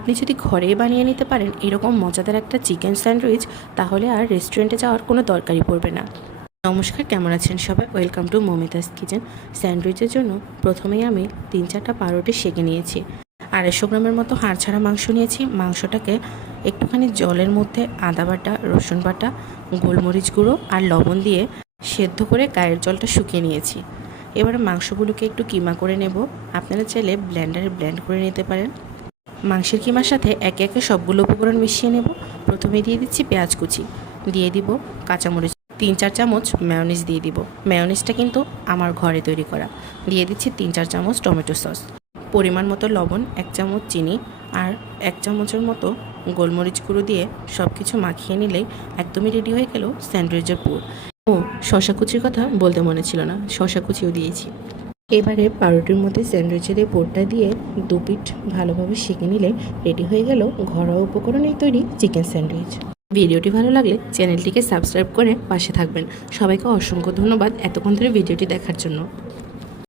আপনি যদি ঘরেই বানিয়ে নিতে পারেন এরকম মজাদার একটা চিকেন স্যান্ডউইচ, তাহলে আর রেস্টুরেন্টে যাওয়ার কোনো দরকারই পড়বে না। নমস্কার, কেমন আছেন সবাই? ওয়েলকাম টু মমিতাস কিচেন। স্যান্ডউইচের জন্য প্রথমেই আমি 3-4টা পাউরুটি সেঁকে নিয়েছি। 250 গ্রামের মতো হাড় ছাড়া মাংস নিয়েছি। মাংসটাকে একটুখানি জলের মধ্যে আদা বাটা, রসুন বাটা, গোলমরিচ গুঁড়ো আর লবণ দিয়ে সেদ্ধ করে গায়ের জলটা শুকিয়ে নিয়েছি। এবারে মাংসগুলোকে একটু কিমা করে নেব। আপনারা চাইলে ব্লেন্ডারে ব্লেন্ড করে নিতে পারেন। মাংসের কিমার সাথে একে একে সবগুলো উপকরণ মিশিয়ে নেব। প্রথমে দিয়ে দিচ্ছি পেঁয়াজ কুচি, দিয়ে দিব কাঁচামরিচ, 3-4 চামচ মেয়োনিজ দিয়ে দিব। মেয়োনিজটা কিন্তু আমার ঘরে তৈরি করা। দিয়ে দিচ্ছি 3-4 চামচ টমেটো সস, পরিমাণ মতো লবণ, 1 চামচ চিনি আর 1 চামচের মতো গোলমরিচ গুঁড়ো দিয়ে সব কিছু মাখিয়ে নিলেই একদমই রেডি হয়ে গেল স্যান্ডউইচের পুর। ও শসা কুচির কথা বলতে মনে ছিল না, শসা কুচিও দিয়েছি। এবারে পাউরুটির মধ্যে স্যান্ডউইচের এই পোরটা দিয়ে 2 পিঠ ভালোভাবে সেঁকে নিলে রেডি হয়ে গেল ঘরোয়া উপকরণেই তৈরি চিকেন স্যান্ডউইচ। ভিডিওটি ভালো লাগলে চ্যানেলটিকে সাবস্ক্রাইব করে পাশে থাকবেন। সবাইকে অসংখ্য ধন্যবাদ এতক্ষণ ধরে ভিডিওটি দেখার জন্য।